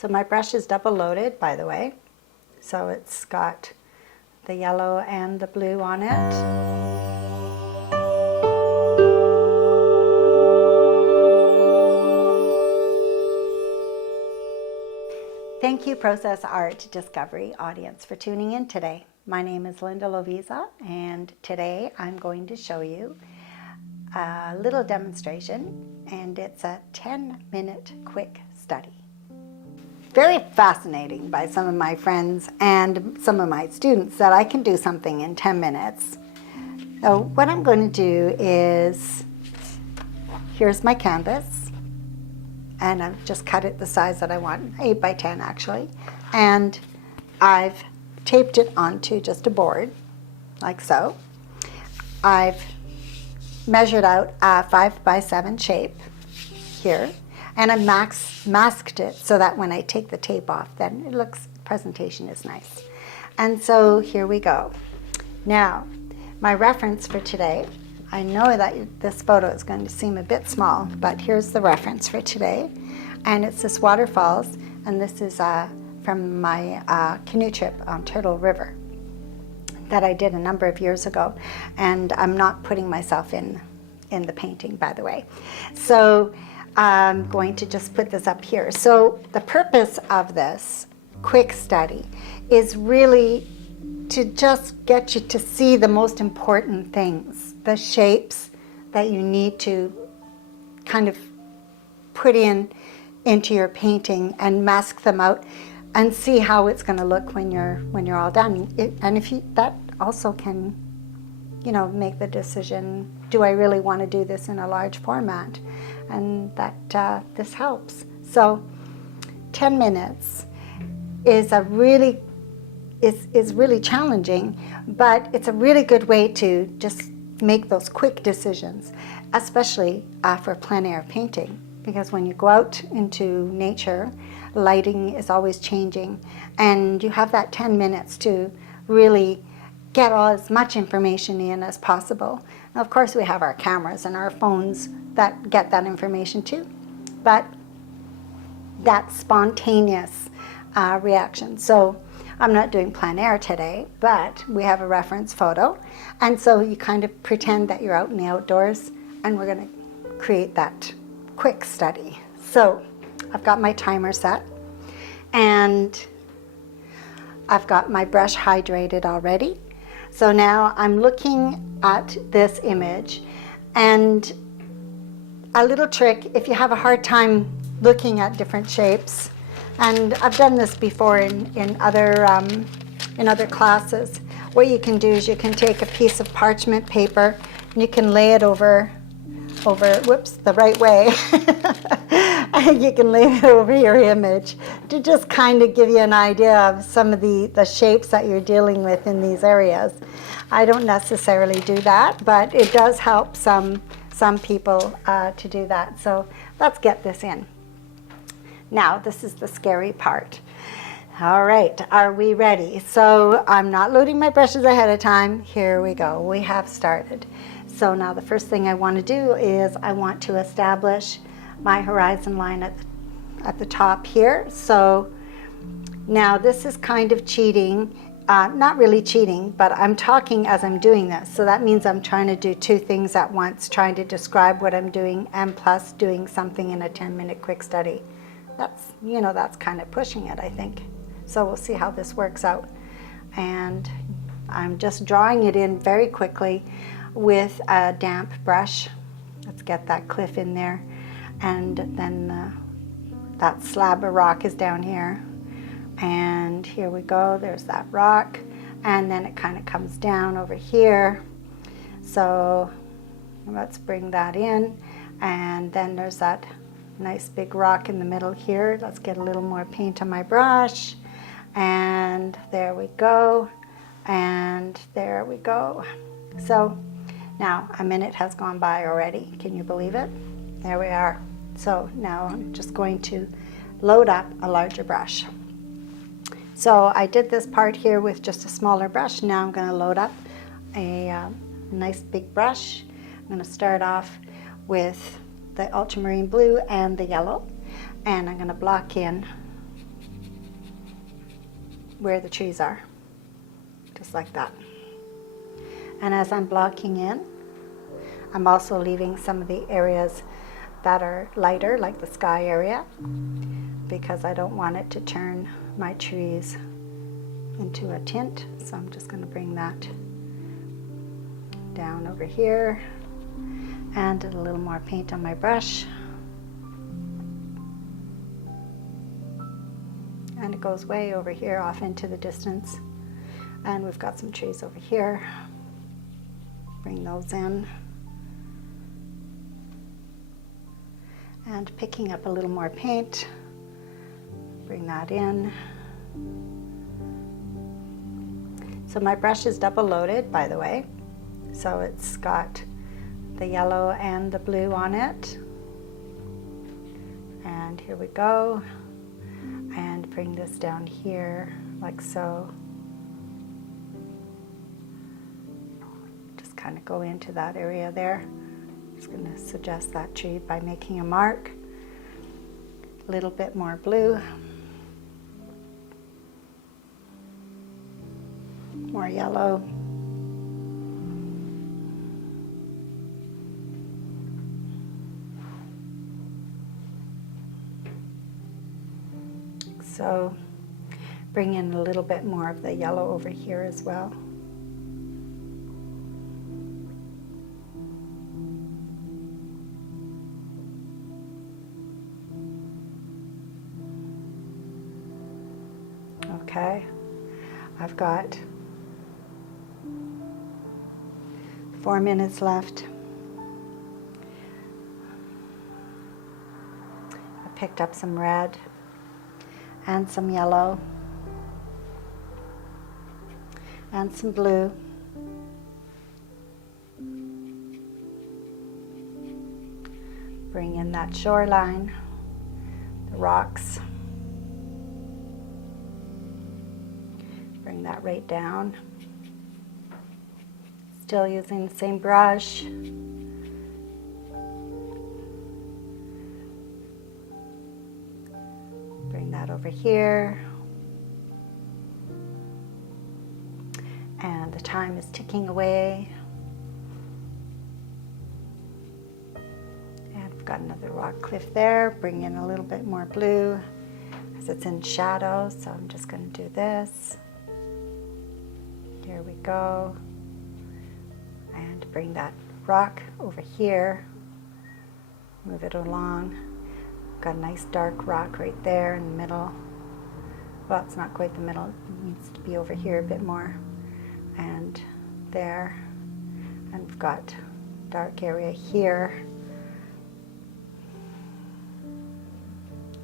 So my brush is double loaded, by the way. So it's got the yellow and the blue on it. Thank you, Process Art Discovery audience, for tuning in today. My name is Linda Lovisa, and today I'm going to show you a little demonstration, and it's a 10-minute quick study. Very fascinating by some of my friends and some of my students that I can do something in 10 minutes. So what I'm going to do is, here's my canvas, and I've just cut it the size that I want, 8 by 10 actually, and I've taped it onto just a board, like so. I've measured out a 5 by 7 shape here, and I masked it so that when I take the tape off, then it looks, presentation is nice. And so here we go. Now, my reference for today, I know that this photo is going to seem a bit small, but here's the reference for today. And it's this waterfalls, and this is from my canoe trip on Turtle River that I did a number of years ago. And I'm not putting myself in the painting, by the way. So I'm going to just put this up here. So the purpose of this quick study is really to just get you to see the most important things, the shapes that you need to kind of put into your painting and mask them out and see how it's going to look when you're all done. And if you, that also can, you know, make the decision, do I really want to do this in a large format? And that this helps. So 10 minutes is a really is really challenging, but it's a really good way to just make those quick decisions, especially for plein air painting, because when you go out into nature, lighting is always changing, and you have that 10 minutes to really get as much information in as possible. Now, of course, we have our cameras and our phones that get that information too, but that spontaneous reaction. So I'm not doing plein air today, but we have a reference photo, and so you kind of pretend that you're out in the outdoors, and we're going to create that quick study. So I've got my timer set, and I've got my brush hydrated already. So now I'm looking at this image, and a little trick, if you have a hard time looking at different shapes, and I've done this before in other classes, what you can do is you can take a piece of parchment paper and you can lay it over, whoops, the right way, and you can lay it over your image to just kind of give you an idea of some of the shapes that you're dealing with in these areas. I don't necessarily do that, but it does help some people to do that. So let's get this in. Now, this is the scary part. All right, are we ready? So I'm not loading my brushes ahead of time. Here we go, we have started. So now the first thing I want to do is I want to establish my horizon line at the top here. So now this is kind of cheating. Not really cheating, but I'm talking as I'm doing this. So that means I'm trying to do two things at once, trying to describe what I'm doing and plus doing something in a 10-minute quick study. That's, you know, that's kind of pushing it, I think. So we'll see how this works out. And I'm just drawing it in very quickly with a damp brush. Let's get that cliff in there. And then that slab of rock is down here. And here we go, there's that rock. And then it kind of comes down over here. So let's bring that in. And then there's that nice big rock in the middle here. Let's get a little more paint on my brush. And there we go. And there we go. So now a minute has gone by already. Can you believe it? There we are. So now I'm just going to load up a larger brush. So I did this part here with just a smaller brush. Now I'm going to load up a nice big brush. I'm going to start off with the ultramarine blue and the yellow, and I'm going to block in where the trees are, just like that. And as I'm blocking in, I'm also leaving some of the areas that are lighter, like the sky area, because I don't want it to turn my trees into a tint. So I'm just going to bring that down over here and a little more paint on my brush. And it goes way over here off into the distance. And we've got some trees over here. Bring those in. And picking up a little more paint, bring that in. So my brush is double loaded, by the way. So it's got the yellow and the blue on it. And here we go. And bring this down here, like so. Just kind of go into that area there. Just going to suggest that tree by making a mark. A little bit more blue. More yellow. So bring in a little bit more of the yellow over here as well. Okay, I've got 4 minutes left. I picked up some red and some yellow and some blue. Bring in that shoreline, the rocks. Bring that right down. Still using the same brush. Bring that over here. And the time is ticking away. And we've got another rock cliff there. Bring in a little bit more blue as it's in shadow, so I'm just going to do this. Here we go. And bring that rock over here. Move it along. Got a nice dark rock right there in the middle. Well, it's not quite the middle. It needs to be over here a bit more. And there. And we've got dark area here.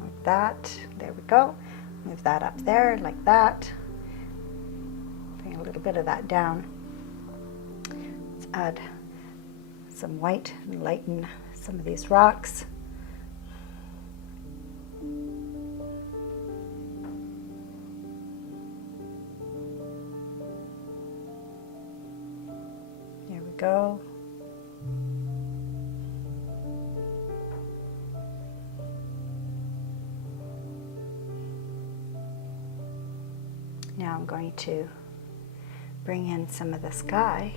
Like that. There we go. Move that up there like that. Bring a little bit of that down. Let's add some white and lighten some of these rocks. There we go. Now I'm going to bring in some of the sky.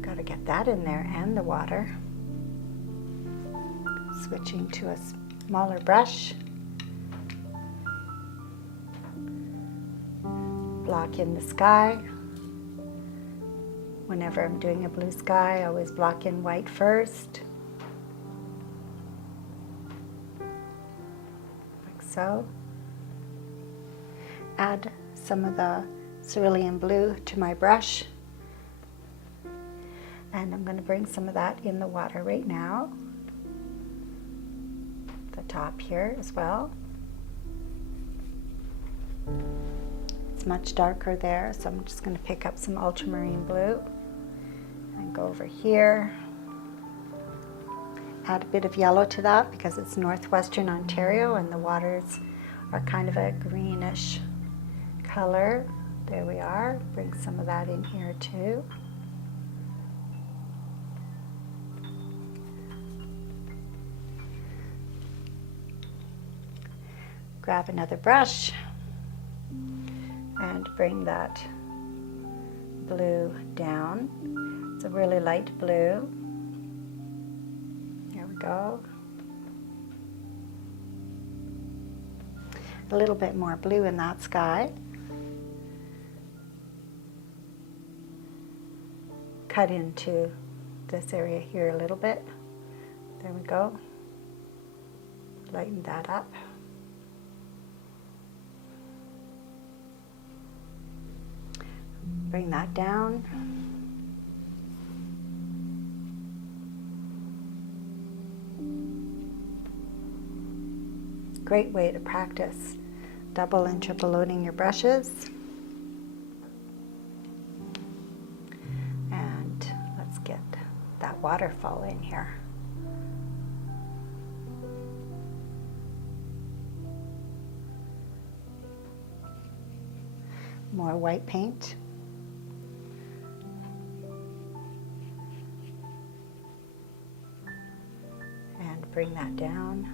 Got to get that in there and the water. Switching to a smaller brush. Block in the sky. Whenever I'm doing a blue sky, I always block in white first. Like so. Add some of the cerulean blue to my brush. And I'm going to bring some of that in the water right now. The top here as well. It's much darker there, so I'm just going to pick up some ultramarine blue and go over here. Add a bit of yellow to that because it's northwestern Ontario and the waters are kind of a greenish color. There we are. Bring some of that in here too. Grab another brush. and bring that blue down. It's a really light blue. There we go. A little bit more blue in that sky. Cut into this area here a little bit. There we go. Lighten that up. Bring that down. Great way to practice double and triple loading your brushes. And let's get that waterfall in here. More white paint. And bring that down.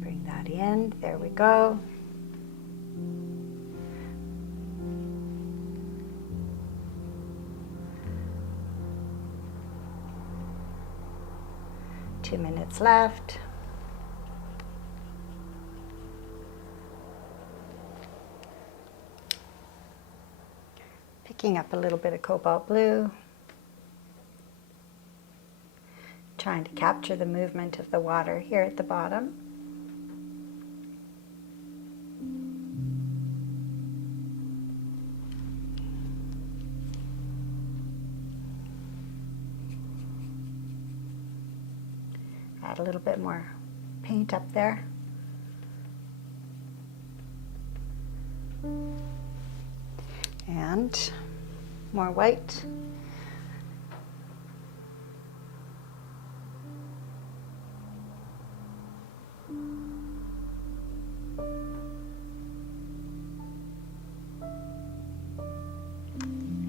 Bring that in. There we go. Two minutes left. Picking up a little bit of cobalt blue. Trying to capture the movement of the water here at the bottom. Add a little bit more paint up there. And more white.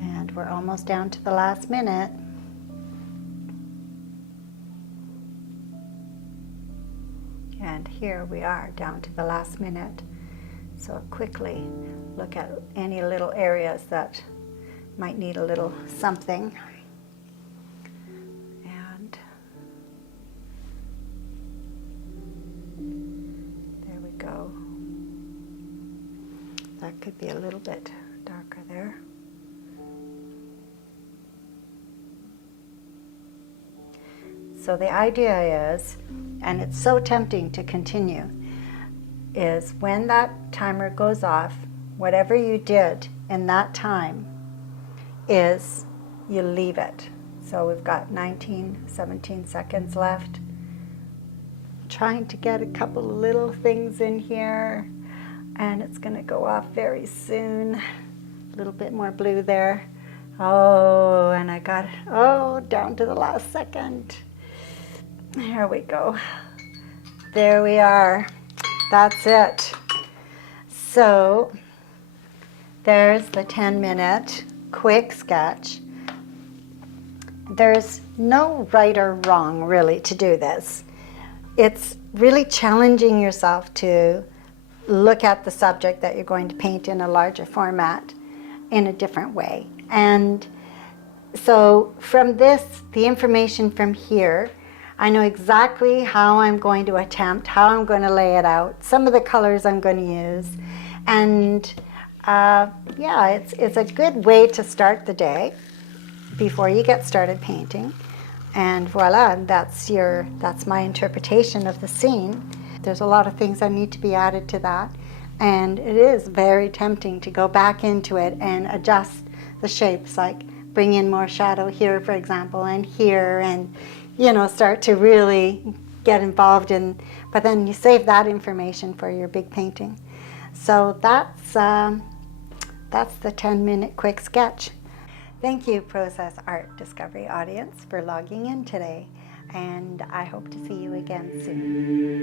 And we're almost down to the last minute. And here we are down to the last minute. So quickly look at any little areas that might need a little something. And there we go. That could be a little bit darker there. So the idea is, and it's so tempting to continue, is when that timer goes off, whatever you did in that time is you leave it. So we've got 19, 17 seconds left. Trying to get a couple little things in here, and it's going to go off very soon. A little bit more blue there. Oh, and I got, down to the last second. Here we go. There we are. That's it. So there's the 10-minute quick sketch. There's no right or wrong really to do this. It's really challenging yourself to look at the subject that you're going to paint in a larger format in a different way. And so from this, the information from here, I know exactly how I'm going to attempt, how I'm going to lay it out, some of the colors I'm going to use. And yeah, it's a good way to start the day before you get started painting. And voila, that's my interpretation of the scene. There's a lot of things that need to be added to that. And it is very tempting to go back into it and adjust the shapes, like bring in more shadow here, for example, and here, and start to really get involved in, but then you save that information for your big painting. So that's the 10-minute quick sketch. Thank you, Process Art Discovery audience, for logging in today, and I hope to see you again soon.